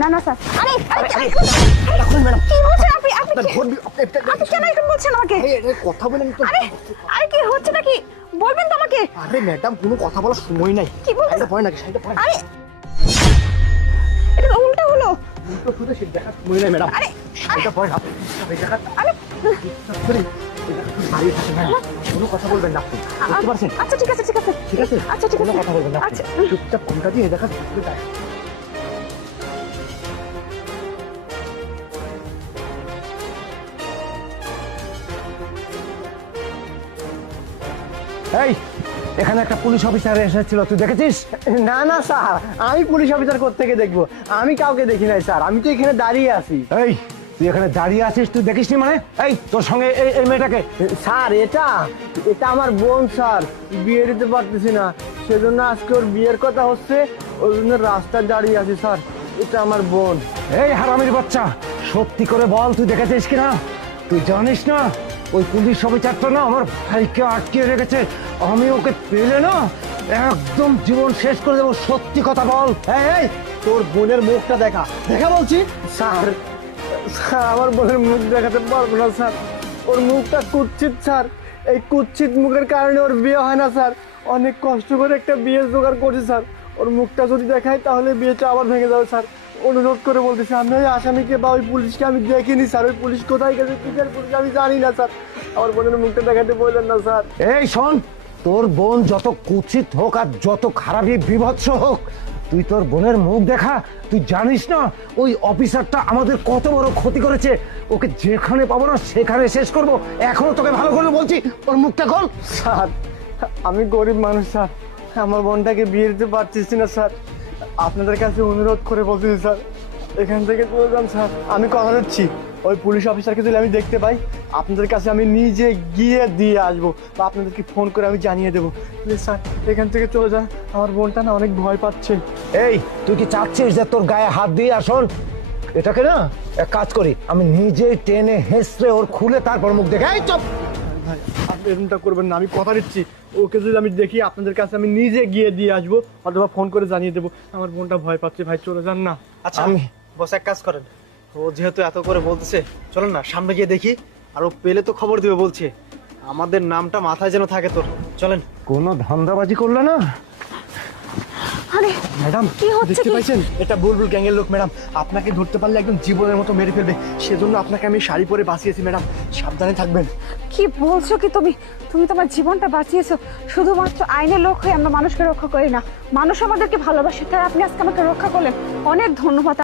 না না স্যার। আরে রাখুন ম্যাডাম। কি বলছেন আপনি? আপনার আপনি কেন এরকম বলছেন আমাকে? কথা বলেন তো। আরে আরে কি হচ্ছে নাকি বলবেন তো আমাকে। আরে ম্যাডাম, কোনো কথা বলার সময় নাই। কি বলছেন? শাড়িটা পরে নাকি, শাড়িটা পরে। আরে এটা তো উল্টা হলো। উল্টো শুধু সেটা দেখার সময় নাই ম্যাডাম। আরে শাড়িটা পরে না। এই দেখার আরে সরি। দাঁড়িয়ে থাকেন ম্যাডাম। কোনো কথা বলবেন না আপনি। বুঝতে পারছেন? আচ্ছা ঠিক আছে ঠিক আছে ঠিক আছে? আচ্ছা ঠিক কোনো আছে কথা বলবেন না আপনি। আচ্ছা চুপচাপ ফোনটা দিয়ে দেখা। এই, এখানে একটা পুলিশ অফিসার এসেছিল, তুই দেখেছিস? না না স্যার, আমি পুলিশ অফিসার কোত্থেকে দেখবো? আমি কাউকে দেখি নাই স্যার, আমি তো এখানে দাঁড়িয়ে আছি। এই, তুই এখানে দাঁড়িয়ে আছিস, তুই দেখিসনি মানে? এই, তোর সঙ্গে এই মেয়েটাকে। স্যার এটা এটা আমার বোন স্যার, বিয়ে দিতে পারতেছি না, সেজন্য আজকে ওর বিয়ের কথা হচ্ছে, ওই জন্য রাস্তায় দাঁড়িয়ে আছি স্যার। এটা আমার বোন। এই হারামির বাচ্চা, সত্যি করে বল, তুই দেখেছিস কিনা? তুই জানিস না ওই পুলিশ অফিসারটা না আমার ভাইকে আটকে রেখেছে, আমি ওকে পেলে না একদম জীবন শেষ করে দেবো। সত্যি কথা বল। এই এই, তোর বোনের মুখটা দেখা দেখা বলছি। স্যার স্যার, আমার বোনের মুখ দেখাতে পারবো না স্যার, ওর মুখটা কুৎসিত স্যার, এই কুৎসিত মুখের কারণে ওর বিয়ে হয় না স্যার। অনেক কষ্ট করে একটা বিয়ে জোগাড় করছি স্যার, ওর মুখটা যদি দেখায় তাহলে বিয়েটা আবার ভেঙে যাবে স্যার। অনুরোধ করে বলতেছি, আমি ওই আসামিকে বা ওই পুলিশকে আমি দেখিনি স্যার, ওই পুলিশ কোথায় গেছে, কিসের পুলিশ আমি জানি না স্যার, আমার বোনের মুখটা দেখাতে বললেন না স্যার। এই শোন, তোর বোন যত কুৎসিত হোক আর যত খারাপই বিভৎস হোক, তুই তোর বোনের মুখ দেখা। তুই জানিস না ওই অফিসারটা আমাদের কত বড় ক্ষতি করেছে, ওকে যেখানে পাবো না সেখানে শেষ করব। এখনো তোকে ভালো করে বলছি, ওর মুখটা খোল। স্যার আমি গরিব মানুষ স্যার, আমার বোনটাকে বিয়ে দিতে পারতেছি না স্যার, আপনাদের কাছে অনুরোধ করে বলতেছি স্যার, এখান থেকে চলে যান স্যার। আমি কথা দিচ্ছি, ওই পুলিশ অফিসারকে যদি আমি দেখতে পাই আপনাদের কাছে আমি নিজে গিয়ে দিয়ে আসবো, বা আপনাদেরকে ফোন করে আমি জানিয়ে দেবো। প্লিজ স্যার এখান থেকে চলে যান, আমার বোনটা না অনেক ভয় পাচ্ছে। এই, তুই কি চাচ্ছিস যে তোর গায়ে হাত দিয়ে আসন? এটাকে না এক কাজ করি, আমি নিজেই টেনে হেসড়ে ওর খুলে তারপর মুখ দেখে। এই চুপ! ভাই আপনি এরকমটা করবেন না, আমি কথা দিচ্ছি, ওকে যদি আমি দেখি আপনাদের কাছে আমি নিজে গিয়ে দিয়ে আসবো, অথবা ফোন করে জানিয়ে দেবো। আমার বোনটা ভয় পাচ্ছে, ভাই চলে যান না। আচ্ছা আমি বস এক কাজ করেন, ও যেহেতু এত করে বলতেছে চলেন না সামনে গিয়ে দেখি, আর ও পেলে তো খবর দিবে বলছে, আমাদের নামটা মাথায় যেন থাকে তোর। চলেন। কোনো ধান্দাবাজি করলে না। আরে ম্যাডাম কি হচ্ছে দেখতে কি? পাইছেন, এটা বুলবুল গ্যাংয়ের লোক ম্যাডাম, আপনাকে ধরতে পারলে একদম জীবনের মতো মেরে ফেলবে, সেজন্য আপনাকে আমি শাড়ি পরে বাঁচিয়েছি ম্যাডাম, সাবধানে থাকবেন। কি বলছো কি তুমি? তুমি তোমার জীবনটা বাঁচিয়েছো, শুধুমাত্র আইনের লোক হয়ে আমরা মানুষকে রক্ষা করি না, মানুষ আমাদেরকে ভালোবাসে, তাই আপনি আজকে আমাকে রক্ষা করলেন। অনেক ধন্যবাদ।